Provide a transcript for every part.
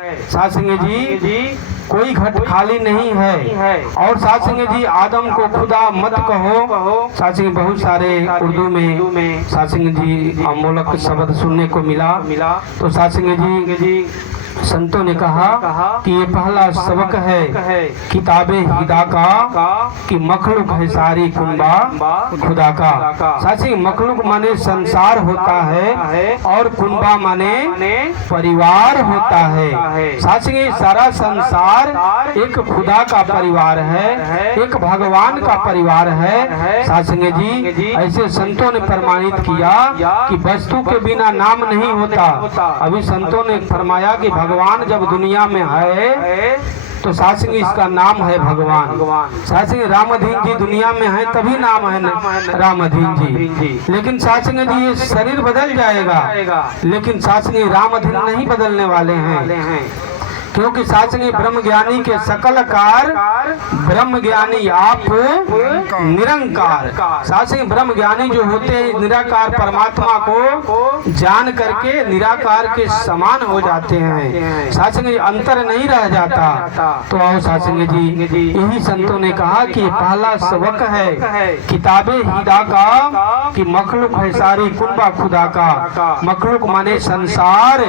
साध संगत जी कोई घट खाली नहीं है। और साध संगत जी आदम को खुदा मत कहो। साध संगत बहुत सारे उर्दू में साध संगत जी अमोलक शब्द सुनने को मिला। तो साध संगत जी संतों ने कहा कि ये पहला सबक है किताबे हिदा का कि मखलूक है सारी कुंबा खुदा का। साची मखलूक माने संसार होता है और कुंबा माने परिवार होता है। साची सारा संसार एक खुदा का परिवार है, एक भगवान का परिवार है। साची जी ऐसे संतों ने प्रमाणित किया कि वस्तु के बिना नाम नहीं होता। अभी संतों ने फरमाया कि भगवान जब दुनिया में है तो साथ इसका नाम है भगवान। साथ रामधीन जी दुनिया में है तभी नाम है रामधीन जी। लेकिन साथ जी ये शरीर बदल जाएगा, लेकिन साथ रामधीन नहीं बदलने वाले हैं, क्योंकि साचनी ब्रह्म ज्ञानी के सकल कार ब्रह्म ज्ञानी आप निरंकार। साचनी ब्रह्म ज्ञानी जो होते हैं निराकार परमात्मा को जान करके निराकार के समान हो जाते हैं। साचनी अंतर नहीं रह जाता। तो आओ साचनी जी यही संतों ने कहा कि पहला सबक है किताबे हिदा का कि मखलूक है सारी कुंबा खुदा का। मखलूक माने संसार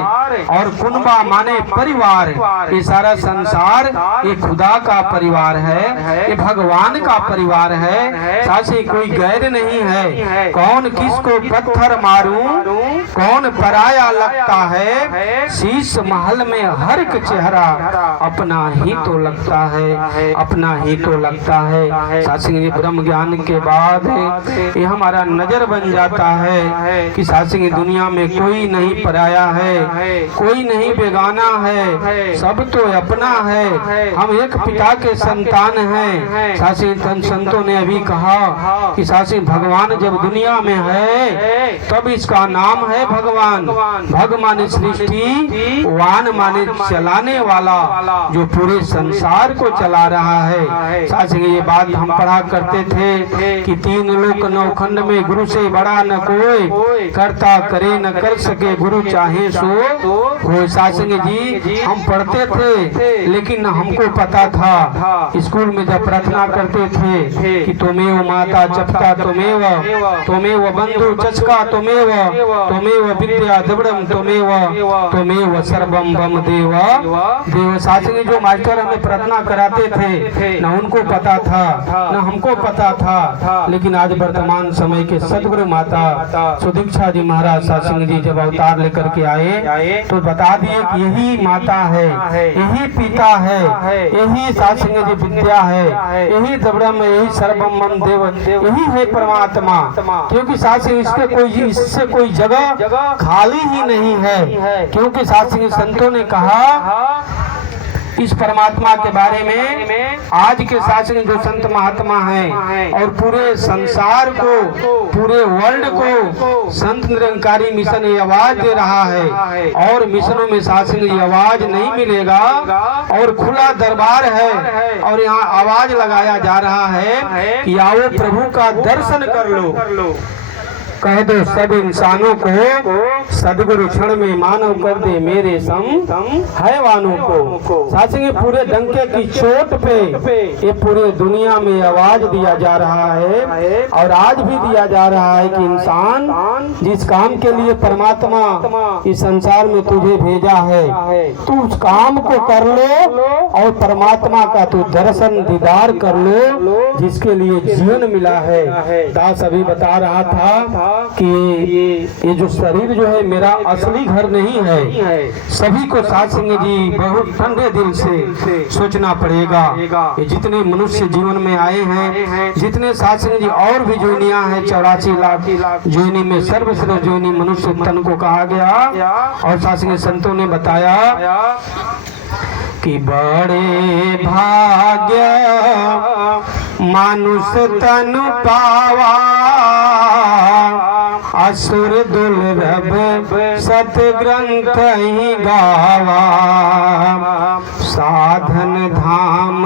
और कुंबा माने परिवार। ये सारा संसार ये खुदा का परिवार है, ये भगवान का परिवार है। साथी कोई गैर नहीं है। कौन किसको पत्थर मारूं कौन पराया लगता है। शीश महल में हर एक चेहरा अपना ही तो लगता है, अपना ही तो लगता है। साथी ब्रह्म ज्ञान के बाद ये हमारा नजर बन जाता है कि साथी दुनिया में कोई नहीं पराया है, कोई नहीं बेगाना है, सब तो अपना है। हम एक पिता के संतान हैं। सासी संतों ने अभी कहा कि सासी भगवान जब दुनिया में है तब इसका नाम है भगवान। भग माने सृष्टि, वान माने चलाने वाला जो पूरे संसार को चला रहा है। सासी ये बात हम पढ़ा करते थे कि तीन लोक नौखंड में गुरु से बड़ा न कोई, करता करे न कर सके गुरु चाहे सो कोई। सासी जी हम पढ़ते थे लेकिन हमको पता था स्कूल में जब प्रार्थना करते थे कि तुमेव माता चपका तुमेव बंधु चचका तुमेव विद्या दृढ़म तुमेव सर्वम बम देव। साचनी जो मास्टर हमें प्रार्थना कराते थे न उनको पता था न हमको पता था। लेकिन आज वर्तमान समय के सदगुरु माता सुदीक्षा जी महाराज साचनी जी जब अवतार लेकर के आए तो बता दिए कि यही माता है, यही पिता है, यही सासंग जी विद्या है, यही ब्रह्म, यही सर्वम देव, यही है परमात्मा। क्योंकि सासंग इससे कोई जगह खाली ही नहीं है। क्योंकि सासंग संतों ने कहा इस परमात्मा के बारे में आज के शासन जो संत महात्मा हैं और पूरे संसार को पूरे वर्ल्ड को संत निरंकारी मिशन ये आवाज दे रहा है। और मिशनों में शासन ये आवाज नहीं मिलेगा और खुला दरबार है और यहाँ आवाज लगाया जा रहा है कि आओ प्रभु का दर्शन कर लो। कह दो सब इंसानों को सदगुरु क्षण में मानव कर दे मेरे सम हैवानों को। साचेंगे पूरे डंके की चोट पे ये पूरे दुनिया में आवाज दिया जा रहा है और आज भी दिया जा रहा है कि इंसान जिस काम के लिए परमात्मा इस संसार में तुझे भेजा है तू उस काम को कर लो और परमात्मा का तू दर्शन दीदार कर लो जिसके लिए जीवन मिला है। दास अभी बता रहा था कि ये जो शरीर जो है मेरा असली घर नहीं है। सभी को साथ संग जी बहुत ठंडे दिल से सोचना पड़ेगा। ये जितने मनुष्य जीवन में आए हैं, जितने साथ संग जी और भी जोनियां हैं 84 लाख जोनी में सर्वश्रेष्ठ जोनी मनुष्य तन को कहा गया। और साथ संग संतों ने बताया कि बड़े भाग्य मानुष तन पावा असुर दुर्लभ सत ग्रंथ ही गावा। साधन धाम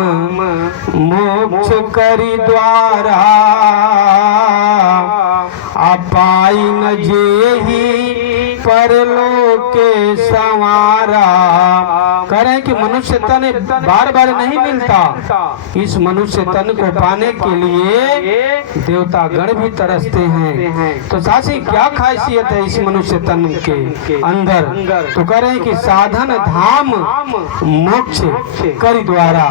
मोक्ष करी द्वारा अपाई न जेही परलोके संवारा। कह रहे हैं कि मनुष्य तन बार बार नहीं मिलता, इस मनुष्य तन को पाने के लिए देवता गण भी तरसते हैं। तो सासी क्या खासियत है इस मनुष्य तन के अंदर? तो कह रहे हैं कि साधन धाम मोक्ष कर द्वारा,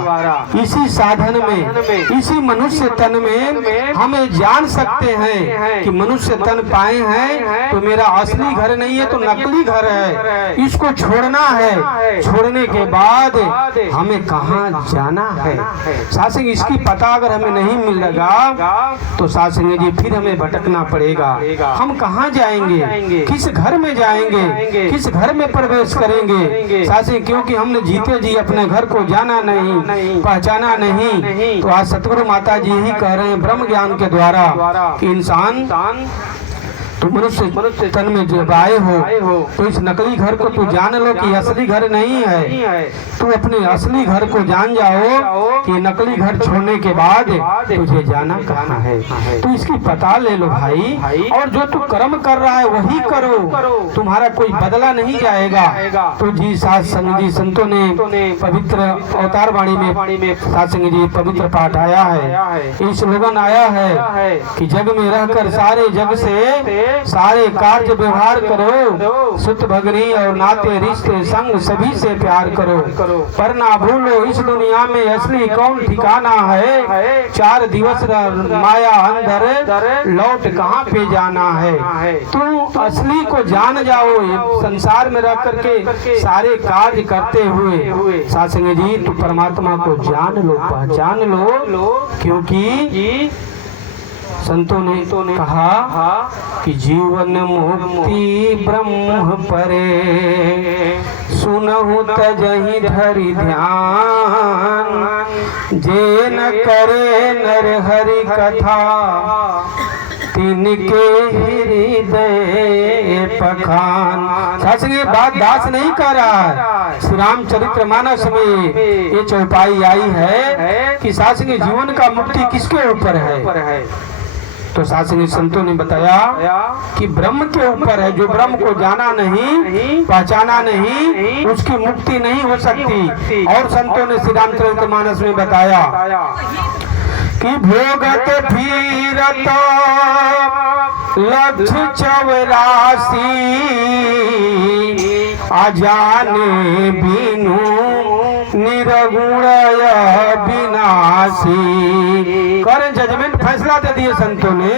इसी साधन में, इसी मनुष्य तन में हमें जान सकते हैं कि मनुष्य तन पाए हैं तो मेरा असली घर नहीं है तो नकली घर है, इसको छोड़ना है। छोड़ने के बाद हमें कहाँ जाना है सासिंग, इसकी पता अगर हमें नहीं मिलेगा तो सासिंग जी फिर हमें भटकना पड़ेगा। हम कहाँ जाएंगे, किस घर में जाएंगे, किस घर में प्रवेश करेंगे सासिंग, क्योंकि हमने जीते जी अपने घर को जाना नहीं, पहचाना नहीं। तो आज सतगुरु माता जी ही कह रहे हैं ब्रह्म ज्ञान के द्वारा कि इंसान तो मनुष्य तन में जब आए हो तो इस नकली घर को तू जान लो कि असली घर नहीं है। तू अपने असली घर को जान जाओ कि नकली घर छोड़ने के बाद तुझे जाना कहाँ है। तो इसकी पता ले लो भाई, और जो तू कर्म कर रहा है वही करो, तुम्हारा कोई बदला नहीं जाएगा। तो जी सात संग जी संतों ने पवित्र अवतार वाणी में सात संग जी पवित्र पाठ आया है, इस स्लोगन आया है कि जग में रहकर सारे जग से सारे कार्य व्यवहार करो, सुत भगनी और नाते रिश्ते संग सभी से प्यार करो, पर ना भूलो इस दुनिया में असली कौन ठिकाना है। 4 दिवस माया अंदर लौट कहाँ पे जाना है। तू असली को जान जाओ, संसार में रह करके सारे कार्य करते हुए सासंग जी तू परमात्मा को जान लो, पहचान लो, क्योंकि संतों ने कहा कि जीवन मुक्ति ब्रह्म परे, सुनहु तजहि धरि ध्यान, जे न करे नर हरि कथा, तिनके हृदय पखान। सासंगे बात दास नहीं कर रहा है, श्री रामचरित्र मानस में ये चौपाई आई है कि सासंगे जीवन का मुक्ति किसके ऊपर है। तो सासंगी संतों ने बताया कि ब्रह्म के ऊपर है। जो ब्रह्म को जाना नहीं, पहचाना नहीं, उसकी मुक्ति नहीं हो सकती। और संतों ने श्री रामचरितमानस में बताया कि भोगत फिरत लक्ष्य 84, अजाने बिनु निरगुण विनाशी। करें जजमेंट फैसला दे दिए संतों ने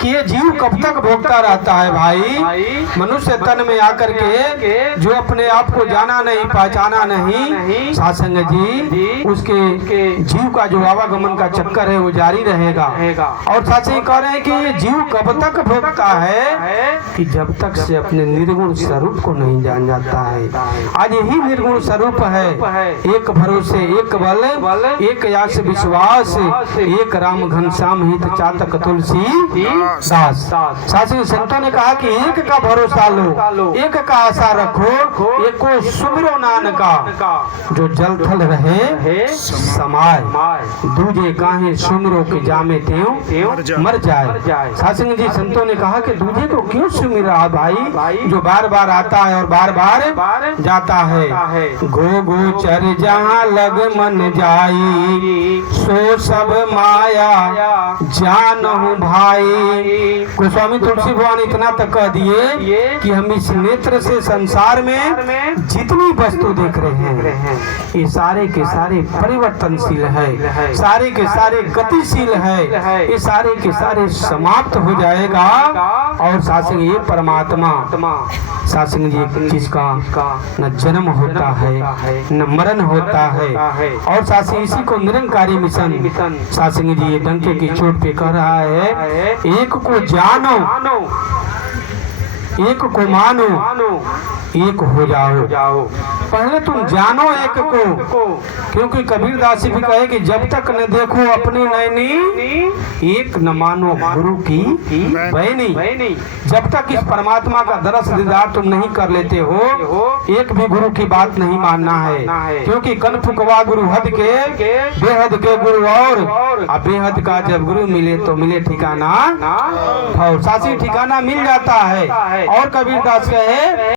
कि ये जीव कब तक भोगता रहता है भाई। मनुष्य तन में आकर के जो अपने आप को जाना नहीं, पहचाना नहीं, सासंग जी उसके जीव का जो आवागमन का चक्कर है वो जारी रहेगा। और सासंग कह रहे हैं कि ये जीव कब तक भोगता है कि जब तक से अपने निर्गुण स्वरूप को नहीं जान जाता है। आज यही निर्गुण स्वरूप है, एक भरोसे, एक बल, एक यास विश्वास, एक राम घनश्याम हित चातक तुलसी दास। सासू संतों ने कहा कि एक का भरोसा लो, एक का आशा रखो, एक को सुमिरो नानका, जो जल थल रहे समाय, दूजे काहे सुमिरो के जामे त्यों मर जाए। सासंग जी संतों ने कहा कि दूजे को क्यों सुमिर रहा भाई, जो बार बार आता है और बार बार जाता है। गो गोचर जहाँ लग मन जाई, सो सब माया जानहु भाई। गोस्वामी तुलसी भगवान इतना तक कह दिए कि हम इस नेत्र से संसार में जितनी वस्तु देख रहे हैं ये सारे के सारे परिवर्तनशील है, सारे के सारे गतिशील है, ये सारे के सारे समाप्त हो जाएगा। और सासंग ये परमात्मा, सासंग जी जिसका न जन्म होता है न मरण होता है। और सासंग इसी को निरंकारी मिशन सासंग जी ये डंके की चोट पे कह रहा है, एक को जानो, एक को मानो, एक हो जाओ। पहले तुम जानो एक को, क्योंकि कबीर दास भी कहे कि जब तक न देखो अपनी नैनी, एक न मानो गुरु की बैनी। जब तक इस परमात्मा का दरस दीदार तुम नहीं कर लेते हो, एक भी गुरु की बात नहीं मानना है। क्योंकि कन फुकवा गुरु हद के, बेहद के गुरु और बेहद का जब गुरु मिले तो मिले ठिकाना, और सासी ठिकाना मिल जाता है। और कबीर दास कहे